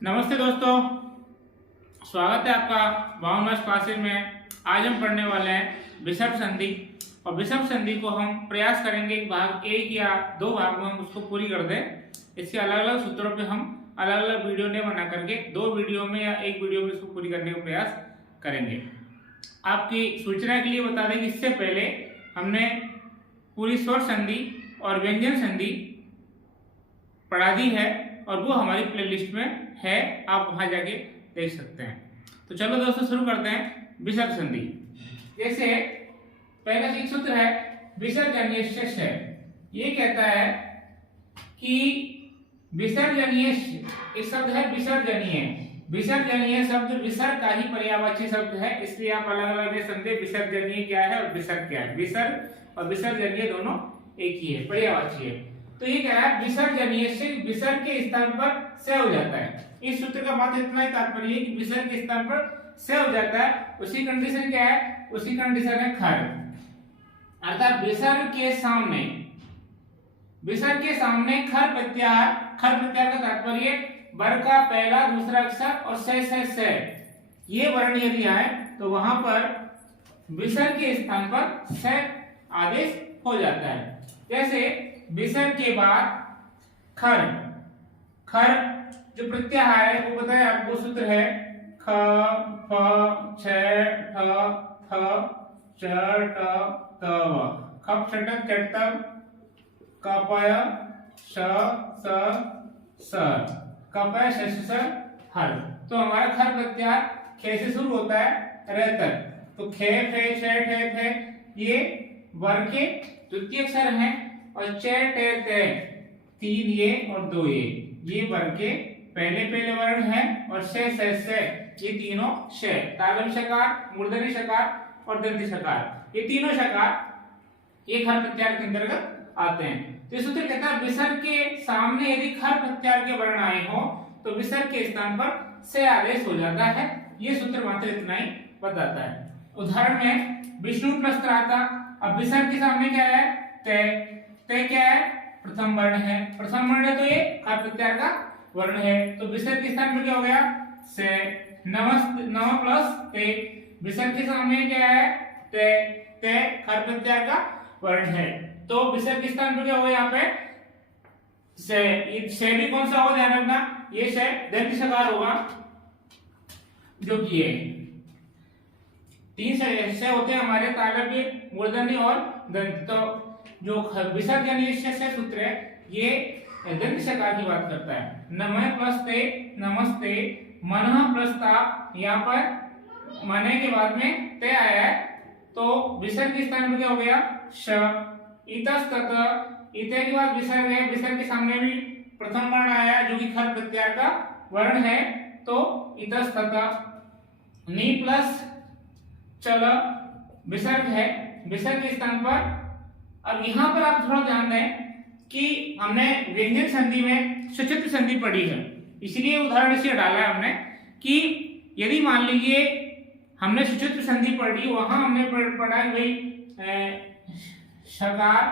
नमस्ते दोस्तों, स्वागत है आपका बावन वर्ष क्लासेज में। आज हम पढ़ने वाले हैं विषम संधि और विषम संधि को हम प्रयास करेंगे कि भाग एक या दो भाग में हम उसको पूरी कर दें। इसके अलग अलग सूत्रों पे हम अलग अलग वीडियो ने बना करके दो वीडियो में या एक वीडियो में इसको पूरी करने का प्रयास करेंगे। आपकी सूचना के लिए बता दें कि इससे पहले हमने पूरी स्वर संधि और व्यंजन संधि पढ़ा दी है और वो हमारी प्लेलिस्ट में है, आप वहां जाके देख सकते हैं। तो चलो दोस्तों शुरू करते हैं विसर्ग संधि। जैसे पहला एक सूत्र है विसर्जनीय है। ये कहता है कि विसर्जनीय एक शब्द है विसर्जनीय। विसर्जनीय शब्द विसर्ग का ही पर्यायवाची शब्द है, इसलिए आप अलग अलग समझे विसर्जनीय क्या है और विसर्ग क्या है। विसर्ग और विसर्जनीय दोनों एक ही है, पर्यायवाची है। तो ये कह रहा है विसर्जनीय से विसर्ग के स्थान पर से हो जाता है। इस सूत्र का मात्र इतना ही तात्पर्य है कि विसर्ग के स्थान पर से हो जाता है। उसी कंडीशन क्या है, उसी कंडीशन है खर, अर्थात विसर्ग के सामने खर प्रत्याहार। खर प्रत्याहार का तात्पर्य वर्ग का पहला दूसरा अक्षर और से ये वर्ण यदि आए तो वहां पर विसर्ग के स्थान पर से आदेश हो जाता है। जैसे विसर्ग के बाद खर, खर जो प्रत्याहार है वो बताया आपको, सूत्र है ख फ छ ठ थ च ट त व। खप छटक चटतब कपय श स कपय श हर। तो हमारा खर प्रत्याहार खे से शुरू होता है रे तक। तो खे फे छे ठे थे ये वर्ग के द्वितीय अक्षर हैं और चे टे ते तीन ये और दो ये वर्ग के पहले वर्ण है और से ये तीनों शे, तालव्य शकार, मूर्धन्य शकार और दंती शकार, ये तीनों शकार ये खर प्रत्याहार के अंतर्गत आते हैं। तो सूत्र कहता है विसर्ग के सामने यदि खर प्रत्याहार के वर्ण आए हो तो विसर्ग के स्थान पर से आदेश हो जाता है। ये सूत्र मात्र इतना ही बताता है। उदाहरण में विष्णु प्लस त्राता। अब विसर्ग के सामने क्या है, ते। ते क्या है, प्रथम वर्ण है। प्रथम वर्ण है तो ये खर प्रत्याहार का वर्ण है। तो विसर्ग के स्थान पर क्या हो गया, से। नम प्लस ते, विसर्ग के सामने क्या है, ते। ते खर प्रत्याहार का वर्ण है। तो विसर्ग के स्थान पर क्या होगा यहाँ पे से भी कौन सा होगा ध्यान रखना, ये से दंत शकार होगा, जो कि ये तीन से होते हैं हमारे तालव्य, मूर्धन्य और दंत। तो जो विसर्जनीय से सूत्र है ये दंत शकार की बात करता है। नमः प्लस ते, नमस्ते। मनः प्लस ता, यहाँ पर मने के बाद में ते आया है तो विसर्ग के स्थान पर क्या हो गया, श। इतस्तत, इते के बाद विसर्ग है, विसर्ग के सामने भी प्रथम वर्ण आया जो कि खर प्रत्याहार का वर्ण है तो इतस्तत। नी प्लस चल विसर्ग है, विसर्ग के स्थान पर। अब यहां पर आप थोड़ा ध्यान दें कि हमने व्यंजन संधि में सचित्र संधि पढ़ी है, इसलिए उदाहरण से डाला है हमने कि यदि मान लीजिए हमने सचित्र संधि पढ़ी, वहां हमने पढ़ा भाई शकार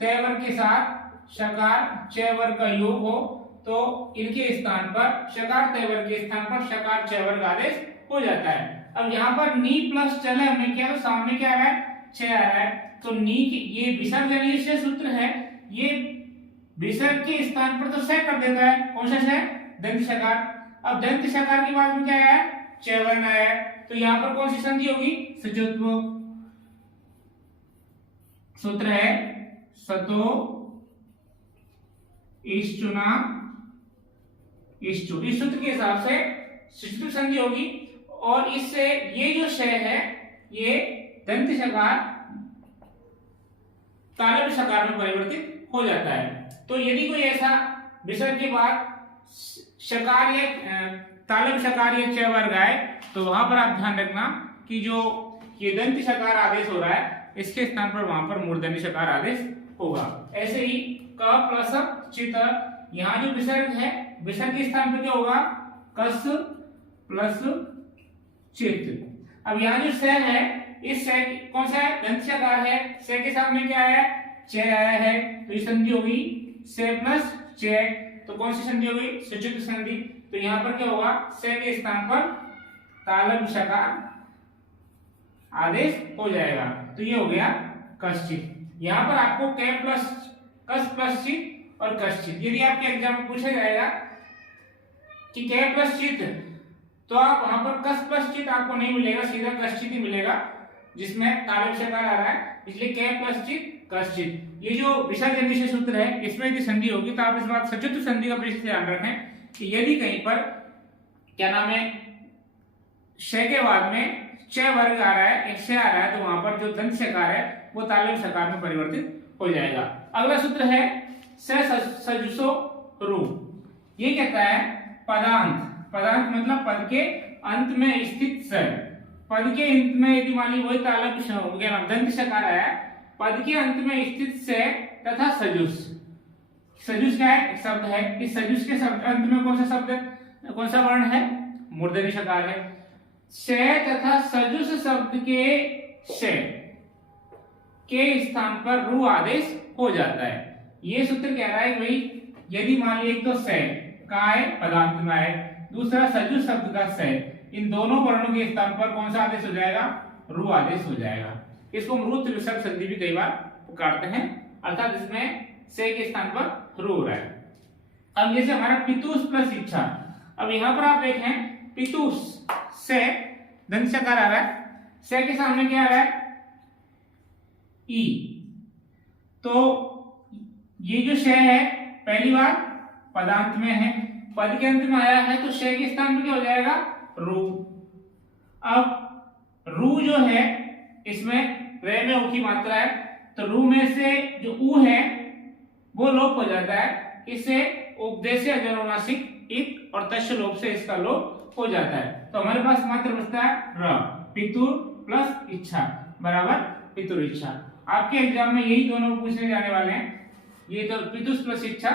तय वर्ग के साथ शकार च वर्ग का योग हो तो इनके स्थान पर शकार तय वर्ग के स्थान पर शकार च वर्ग आदेश हो जाता है। अब यहाँ पर नी प्लस चल है, हमने क्या, तो सामने क्या आ रहा है, छ आ रहा है। तो नी ये विसर्जनीय से सूत्र है, ये विसर्ग के स्थान पर तो से कर देता है, कौन सा से, दंत शकार। अब दंत शकार के बाद में क्या आया, च वर्ण आया है। तो यहाँ पर कौन सी संधि होगी, सचुत्व। सूत्र है सतो इष्टुना इष्टु। इस सूत्र के हिसाब से सचुत्व संधि होगी और इससे ये जो श है ये दंत शकार तालव्य शकार में परिवर्तित हो जाता है। तो यदि कोई ऐसा विसर्ग के बाद शकार या तालव्य शकार या च वर्ग आए तो वहां पर आप ध्यान रखना कि जो ये दंत शकार आदेश हो रहा है इसके स्थान पर वहां पर मूर्धन्य शकार आदेश होगा। ऐसे ही क प्लस चित, यहाँ जो विसर्ग है विसर्ग के स्थान पर क्या होगा, कस प्लस चित। अब यहाँ जो से है, इस से कौन सा है, दंत शकार है, से के सामने क्या है, च आया है तो ये संधि होगी से प्लस च। तो कौन सी संधि होगी, सचित्र संधि। तो यहाँ पर क्या होगा, से के स्थान पर तालब शकार आदेश हो जाएगा। तो ये हो गया कश्चित। यहाँ पर आपको के प्लस कस प्लस चित और कश्चित, यदि आपके एग्जाम में पूछा जाएगा कि के प्लस चित, तो आप वहां पर कस प्लस चित आपको नहीं मिलेगा, सीधा कश्चित ही मिलेगा जिसमें तालब शकार आ रहा है, इसलिए के प्लस चित कश्चित। ये जो विसर्जन निषेध सूत्र है इसमें यदि संधि होगी तो आप इस बात सचुत संधि का विशेष ध्यान रखें कि यदि कहीं पर क्या नाम है श के बाद में च वर्ग आ रहा है, श आ रहा है, तो वहां पर जो दंत शकार है वो तालब शकार में परिवर्तित हो जाएगा। अगला सूत्र है सजुसो रु। ये कहता है पदांत, पदांत मतलब पद के अंत में स्थित स। पद के अंत में यदि मान ली वही तालब दंत शकार है, पद के अंत में स्थित से तथा सजुस। सजुस क्या है, एक शब्द है, इस सजुस के शब्द अंत में कौन सा शब्द, कौन सा वर्ण है, मूर्धन्य शकार है। से तथा सजुस शब्द के से के स्थान पर रु आदेश हो जाता है। ये सूत्र कह रहा है भाई यदि मान ली एक तो से का है पदांत में है, दूसरा सजुस शब्द का से, इन दोनों वर्णों के स्थान पर कौन सा आदेश हो जाएगा, रु आदेश हो जाएगा। इसको मूर्त विसर्ग संधि भी कई बार पुकारते हैं, अर्थात इसमें से के स्थान पर रु हो रहा है। अब जैसे हमारा पितुस प्लस इच्छा, अब यहां पर आप देखें पितुस से दंत शकार आ रहा है, से के सामने क्या आ रहा है, ई। तो ये जो शे है पहली बार पदांत में है, पद के अंत में आया है, तो शे के स्थान पर क्या हो जाएगा, रू। अब रू जो है इसमें रे में ऊ की मात्रा है, तो रू में से जो ऊ है वो लोप हो जाता है, इससे उपदेश अनुनासिक इत और तस्य लोप से इसका लोप हो जाता है। तो हमारे पास मात्र बचता है र, पितुर प्लस इच्छा बराबर पितुर इच्छा। आपके एग्जाम में यही दोनों पूछने जाने वाले हैं, ये तो पितुस प्लस इच्छा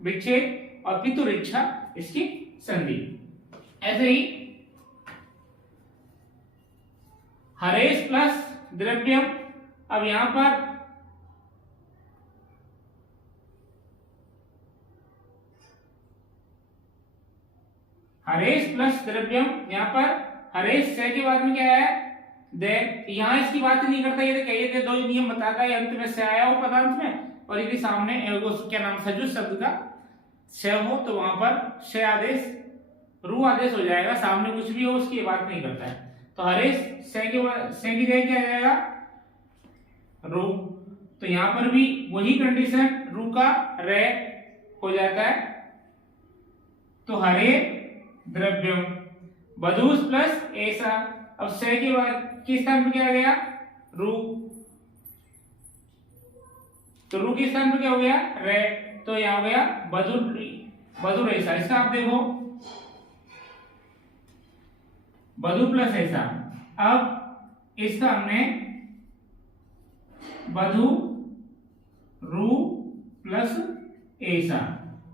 विच्छेद और पितुर इच्छा इसकी संधि। ऐसे ही हरेश प्लस द्रव्यम, अब यहां पर हरेश प्लस द्रव्यम, यहां पर हरेश से के बाद में क्या है, दे। यहां इसकी बात नहीं करता, ये कहिए थे दो नियम बताता है, अंत में से आया हो पदांत में, और यदि सामने क्या नाम सजुस शब्द का से हो तो वहां पर से आदेश रू आदेश हो जाएगा, सामने कुछ भी हो उसकी बात नहीं करता है। तो हरेश से की जगह क्या आ जाएगा, रू। तो यहां पर भी वही कंडीशन, रू का रे हो जाता है। तो हरे द्रव्यम बधूस प्लस ऐसा, अब से के बाद किस स्थान पर क्या आ गया, रू। तो रू के स्थान पर क्या हो गया, रे। तो यहां हो गया बधुर ऐसा। इसका आप देखो बधु प्लस ऐसा, अब इसका हमने बधु रू प्लस ऐसा,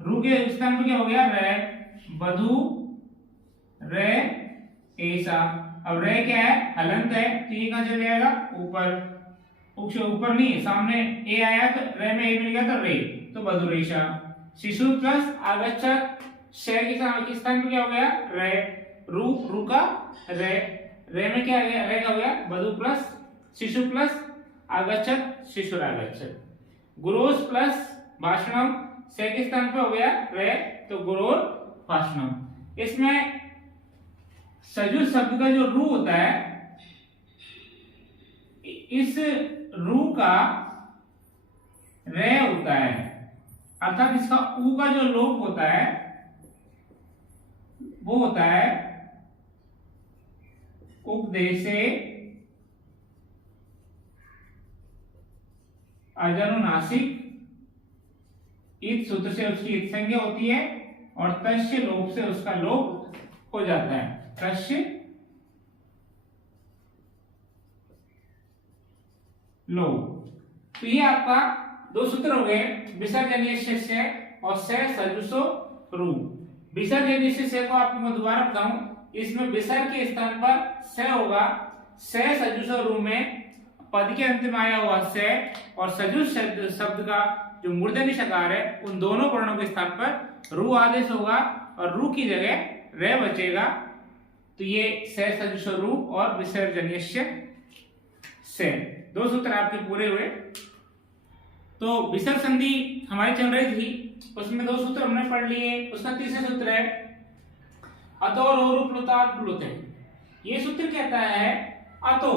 रू के स्थान पर क्या हो गया, रे। बधु रे ऐसा। अब रे क्या है, हलंत है, तो ये कहां चले जाएगा, ऊपर। ऊपर नहीं, सामने ए आया तो रे में ए मिल गया तो रे, तो बधु रेशा। शिशु प्लस आगच्छत, शे के स्थान पर क्या हो गया, रे। रू का रे, रे में क्या आ गया, रे का हो गया बधु प्लस शिशु प्लस आगच्छत, शिशुरागच्छत। गुरोस प्लस भाषणम, से के स्थान पे हो गया रे, तो गुरोर भाषणम। इसमें सजुस शब्द का जो रू होता है, इस रू का रे होता है, अर्थात इसका ऊ का जो लोप होता है वो होता है उपदेशे अजनुनासिक। इत सूत्र से उसकी इत संज्ञा होती है और तस्य लोप से उसका लोप हो जाता है, तस्य लोप। तो ये आपका दो सूत्र हो गए, विसर्जनीय से और से सजुसो रू। विसर्जनीय से को आपको मैं दोबारा बताऊं, इसमें विसर्ग के स्थान पर से होगा, से सजुसो रू में पद के अंत में आया हुआ से और सजुस शब्द का जो मूर्धन्य शकार है, उन दोनों वर्णों के स्थान पर रू आदेश होगा और रू की जगह रे बचेगा। तो ये से सजुष रू और विसर्जनीय से दो सूत्र आपके पूरे हुए। तो विसर्ग संधि हमारी चल रही थी, उसमें दो सूत्र हमने पढ़ लिए। उसका तीसरा सूत्र है अतो रोरु प्लुतात् प्लुते। ये सूत्र कहता है अतो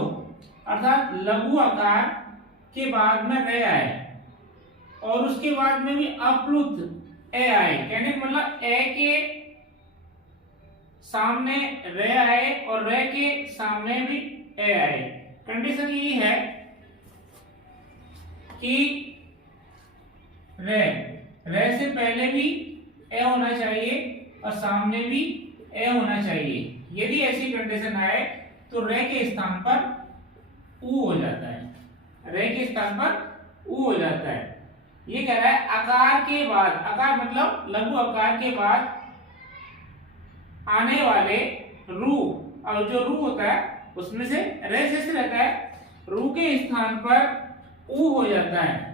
अर्थात लघु आकार के बाद में रे आए और उसके बाद में भी अप्लुत ए आए, कहने का मतलब ए के सामने रे आए और रे के सामने भी ए आए। कंडीशन ये है कि रे से पहले भी ए होना चाहिए और सामने भी ए होना चाहिए। यदि ऐसी कंडीशन आए तो रे के स्थान पर ऊ हो जाता है। रे के स्थान पर ऊ हो जाता है। ये कह रहा है आकार के बाद, आकार मतलब लघु आकार के बाद आने वाले रू, और जो रू होता है उसमें से रे से रहता है, रू के स्थान पर ऊ हो जाता है।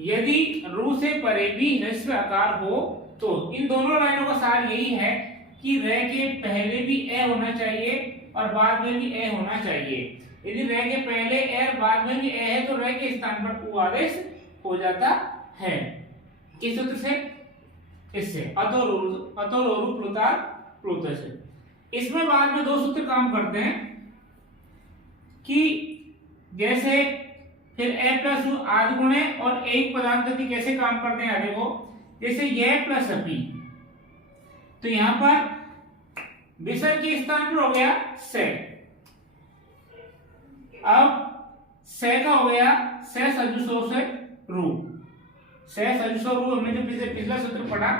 यदि रू से परे भी ह्रस्व आकार हो तो इन दोनों लाइनों का सार यही है कि रे के पहले भी ए होना चाहिए और बाद में भी ए होना चाहिए। यदि रे के पहले ए और बाद में भी ए है तो रे के स्थान पर ऊ आदेश हो जाता है। किस सूत्र से? इससे अतो रोरु प्लुतात् प्लुते से। इसमें बाद में दो सूत्र काम करते हैं कि जैसे फिर ए प्लस ऊ आदि गुणे और एक पदांत कैसे काम करते हैं आगे को। जैसे ये प्लस अपी, तो यहां पर विसर्ग के स्थान पर हो गया से। अब से का हो गया से सजुषो से रू। से सजुषो रू हमने जो पिछला सूत्र पढ़ा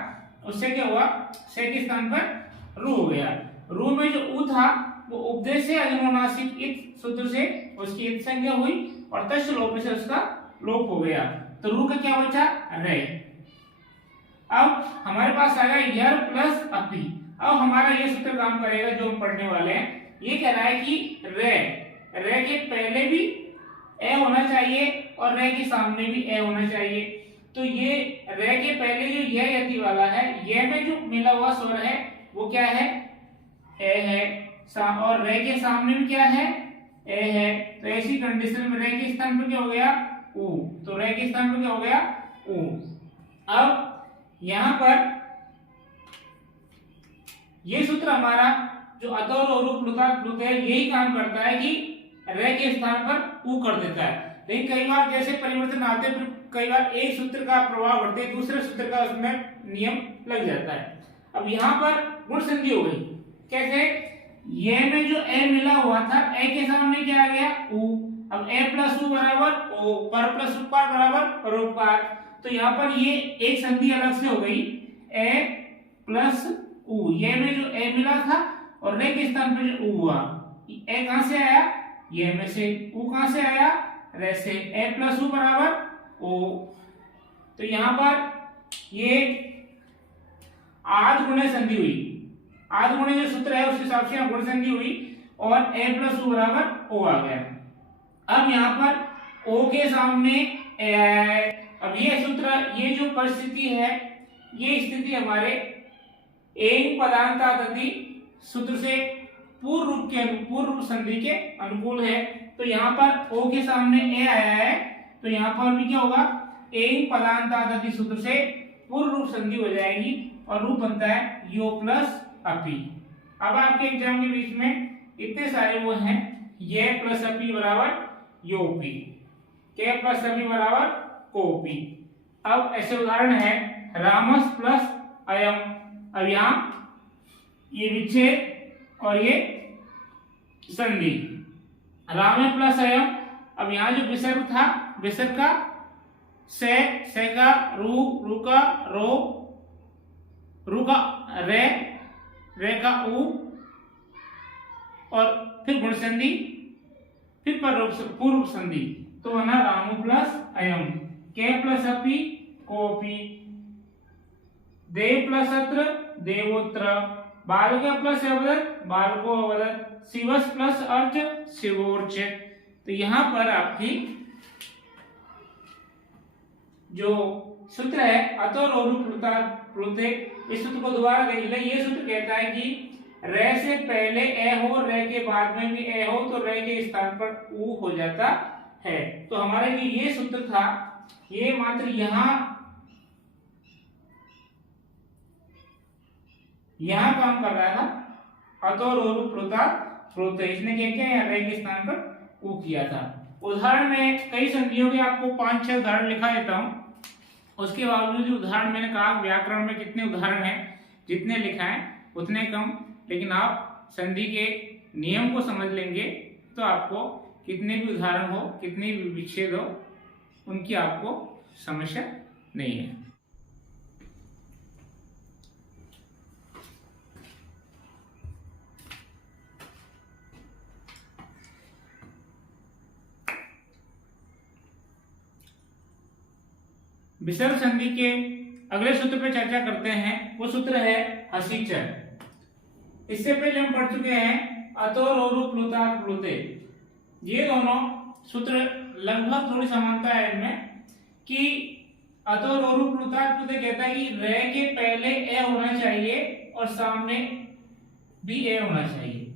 उससे क्या हुआ, से के स्थान पर रू हो गया। रू में जो ऊ था वो उपदेश से अनुनासिक इत सूत्र से उसकी इत संज्ञा हुई और तस् लोप से उसका लोप हो गया। तो रू का क्या बचा, रे। अब हमारे पास आ गया यर प्लस अपी। अब हमारा ये सूत्र काम करेगा जो हम पढ़ने वाले हैं। ये कह रहा है कि रे के पहले भी ए होना चाहिए और रे के सामने भी ए होना चाहिए। तो ये रे के पहले जो ये यति वाला है, ये में जो मिला हुआ स्वर है वो क्या है, ए है, और रे के सामने भी क्या है, ए है। तो ऐसी कंडीशन में रे के स्थान पर क्या हो गया, ऊ। तो रे के स्थान पर क्या हो गया, ऊ। अब यहां पर ये सूत्र हमारा जो अतो रोरु प्लुतात् प्लुते यही काम करता है कि रे के स्थान पर ऊ कर देता है। लेकिन कई बार जैसे परिवर्तन आते हैं, कई बार एक सूत्र का प्रभाव बढ़ते दूसरे सूत्र का उसमें नियम लग जाता है। अब यहाँ पर गुण संधि हो गई। कैसे, ये में जो ए मिला हुआ था, ए के सामने क्या आ गया, ऊ। अब ए प्लस ऊ बराबर ओ, पर प्लस उपार बराबर परोपकार। तो यहाँ पर ये एक संधि अलग से हो गई, ए प्लस ऊ। ये में जो ए मिला था और रे के स्थान पर जो ऊ हुआ, ए कहां से आया, ये में से। ऊ कहां से आया, रे से। ए प्लस ऊ बराबर ओ। तो यहां पर ये आध गुणे संधि हुई। आध गुणे जो सूत्र है उस हिसाब से गुण संधि हुई और ए प्लस ऊ बराबर ओ आ गया। अब यहां पर ओ के सामने ए आया है। अब ये सूत्र, ये जो परिस्थिति है, ये स्थिति हमारे एक पदांतादि सूत्र से पूर्व रूप संधि के अनुकूल है। तो यहाँ पर ओ के सामने ए आया है, तो यहाँ पर भी क्या होगा, एक पदांतादि सूत्र से पूर्व रूप संधि हो जाएगी और रूप बनता है यो प्लस अपी। अब आपके एग्जाम के बीच में इतने सारे वो हैं, ये प्लस अपी बराबर यो पी, के प्लस अपी बराबर कोपी। अब ऐसे उदाहरण है रामस प्लस अयम। अब यहाँ ये विच्छेद और ये संधि, राम प्लस अयम। अब यहाँ जो विसर्ग था, विसर्ग का से का रू का रो, रू का रे का ऊ, और फिर गुण संधि, फिर पूर्व संधि। तो बना रामु प्लस अयम, के प्लस अपी कोपी, देव प्लस अत्र देवोत्र, बालक प्लस अवदत बालको अवदत, शिवस प्लस अर्च शिवोर्च। तो यहां पर आपकी जो सूत्र है अतो रोरु प्लुतात् प्लुते इस सूत्र को दोबारा देख ले। ये सूत्र कहता है कि रे से पहले ए हो, रे के बाद में भी ए हो, तो रे के स्थान पर ऊ हो जाता है। तो हमारा ये सूत्र था, ये मात्र यहां काम कर रहा था। अतो रोरु प्लुता प्लुते, इसने क्या किया, रे के स्थान पर ऊ किया था। उदाहरण में कई संधियों के आपको 5-6 उदाहरण लिखा देता हूं। उसके बावजूद उदाहरण मैंने कहा व्याकरण में कितने उदाहरण हैं, जितने लिखा है उतने कम, लेकिन आप संधि के नियम को समझ लेंगे तो आपको कितने भी उदाहरण हो, कितने भी विच्छेद हो, उनकी आपको समस्या नहीं है। विसर्ग संधि के अगले सूत्र पे चर्चा करते हैं। वो सूत्र है हसीचर। इससे पहले हम पढ़ चुके हैं अतो रोरु प्लुता प्लुते। ये दोनों सूत्र लगभग थोड़ी समानता है इनमें कि अतो रोरु प्लुता प्लुते कहता है कि रे के पहले ए होना चाहिए और सामने भी ए होना चाहिए।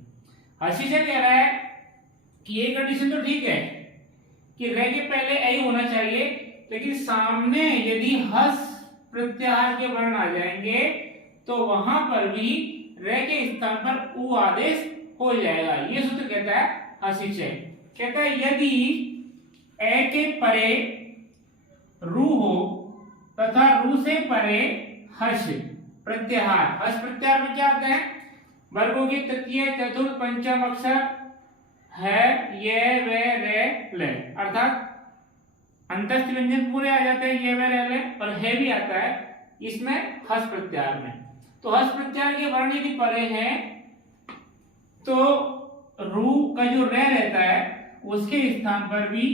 हसीचर कह रहा है कि ये कंडीशन तो ठीक है कि रे के पहले ए होना चाहिए, लेकिन सामने यदि हस प्रत्याहार के वर्ण आ जाएंगे तो वहां पर भी रे के स्थान पर ऊ आदेश हो जाएगा। ये सूत्र कहता है हसीचर। कहता है यदि ए के परे रू हो तथा रू से परे हर्ष प्रत्याहार, हर्ष प्रत्याहार में क्या आते हैं, वर्गों की तृतीय चतुर्थ पंचम अक्षर है, ये वे रे ले, अर्थात अंतस्थ व्यंजन पूरे आ जाते हैं, ये वे रे ले, और है भी आता है इसमें हस प्रत्याहार में। तो हस प्रत्याहार के वर्ण यदि परे हैं तो रू का जो रे रहता है उसके स्थान पर भी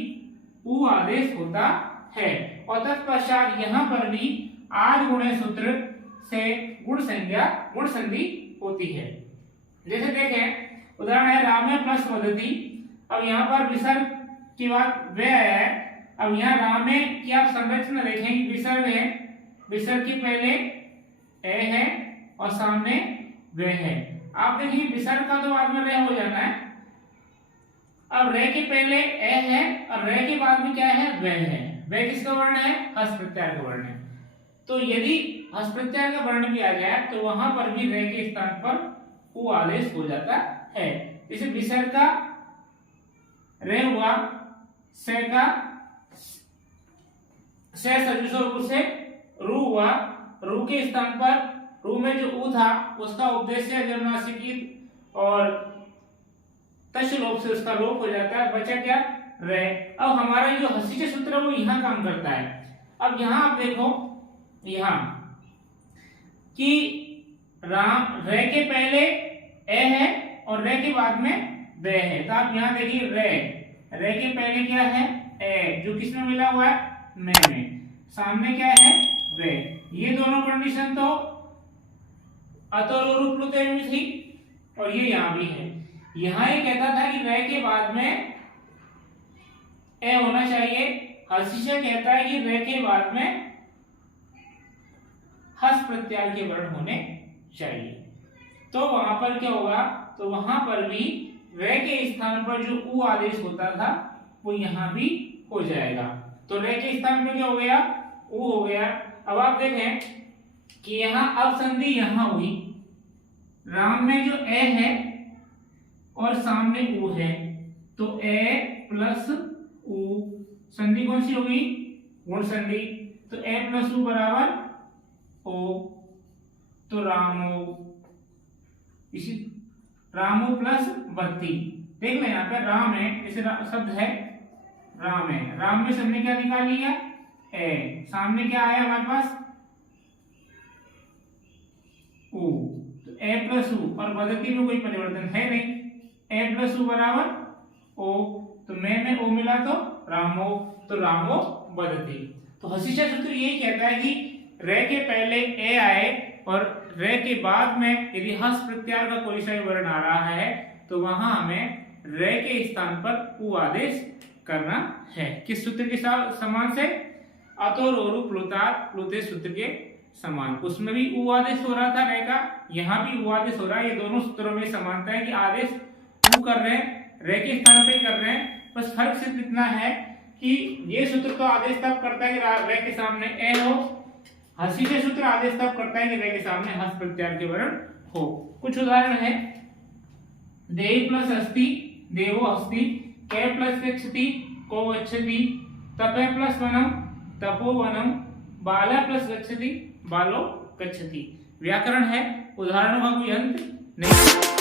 ऊ आदेश होता है। और तत्पश्चात यहाँ पर भी आद गुणे सूत्र से गुण संधि होती है। जैसे देखें उदाहरण है रामे प्लस वदति। अब यहाँ पर विसर्ग की बात वे आया है। अब यहाँ रामे की आप संरचना देखें, विसर्ग है, विसर्ग की पहले ए है और सामने वे है। आप देखिए विसर्ग का तो बाद में रे हो जाना है। अब रे के पहले ए है और रे के बाद में क्या है, वे है। वे किसका वर्ण है, हस प्रत्याहार का वर्ण है। तो यदि हस प्रत्याहार का वर्ण भी आ जाए तो वहां पर भी रे के स्थान पर ऊ आदेश हो जाता है। जैसे विसर्ग का रे हुआ, से का से सजुषो से रू हुआ, रू के स्थान पर रू में जो ऊ था उसका उपदेश जन्मनासिकी और तश लोप से उसका लोप हो जाता है, बचा क्या, रे। अब हमारा जो हसीचर सूत्र है वो यहाँ काम करता है। अब यहाँ आप देखो यहाँ कि रे के पहले ए है और रे के बाद में वे है। तो आप यहाँ देखिए रे के पहले क्या है, ए, जो किसमें मिला हुआ है, में। सामने क्या है, वे। ये दोनों कंडीशन तो अतो रूप में थी और ये यहाँ भी है। यहाँ ये कहता था कि रे के बाद में ए होना चाहिए। हसीचर कहता है कि रे के बाद में हस प्रत्याहार के वर्ण होने चाहिए। तो वहां पर क्या होगा, तो वहां पर भी रे के स्थान पर जो ऊ आदेश होता था वो यहाँ भी हो जाएगा। तो रे के स्थान पर क्या हो गया, ऊ हो गया। अब आप देखें कि यहाँ अब संधि यहाँ हुई, राम में जो ए है और सामने ऊ है, तो ए प्लस ऊ, संधि कौन सी होगी, गुण संधि। तो ए प्लस ऊ बराबर ओ, तो रामो, इसी रामो प्लस बत्ती। देख लें यहाँ पे राम है, इसे शब्द है राम है, राम में सबने क्या निकाल लिया, ए, सामने क्या आया हमारे पास, ऊ, तो ए प्लस ऊ, और बदती में कोई परिवर्तन है नहीं, ए प्लस ऊ बराबर ओ, तो में ओ मिला तो रामो, तो रामो बदती। तो हसीचर सूत्र यही कहता है कि रे के पहले ए आए और रे के बाद में यदि हस प्रत्याहार का कोई सा वर्ण आ रहा है तो वहां हमें रे के स्थान पर ऊ आदेश करना है। किस सूत्र के समान से, अतो रोरु प्लुता प्लुते सूत्र के समान। उसमें भी उ आदेश हो रहा था रे का, यहाँ भी उ आदेश हो रहा है। ये दोनों सूत्रों में समानता है कि आदेश उ कर रहे हैं, रे के स्थान पे कर रहे हैं। बस फर्क सिर्फ इतना है कि ये सूत्र तो आदेश तब करता है कि रे के सामने ए हो, हंसी के सूत्र आदेश तब करता है कि रे के सामने हंस प्रत्याहार के वर्ण हो। कुछ उदाहरण है, देव प्लस अस्ति देवो अस्ति, कै प्लस गच्छति को गच्छति, तपे प्लस वनम तपो वनम, बाला प्लस गच्छति बालो गच्छति। व्याकरण है, उदाहरणों का कोई अंत नहीं।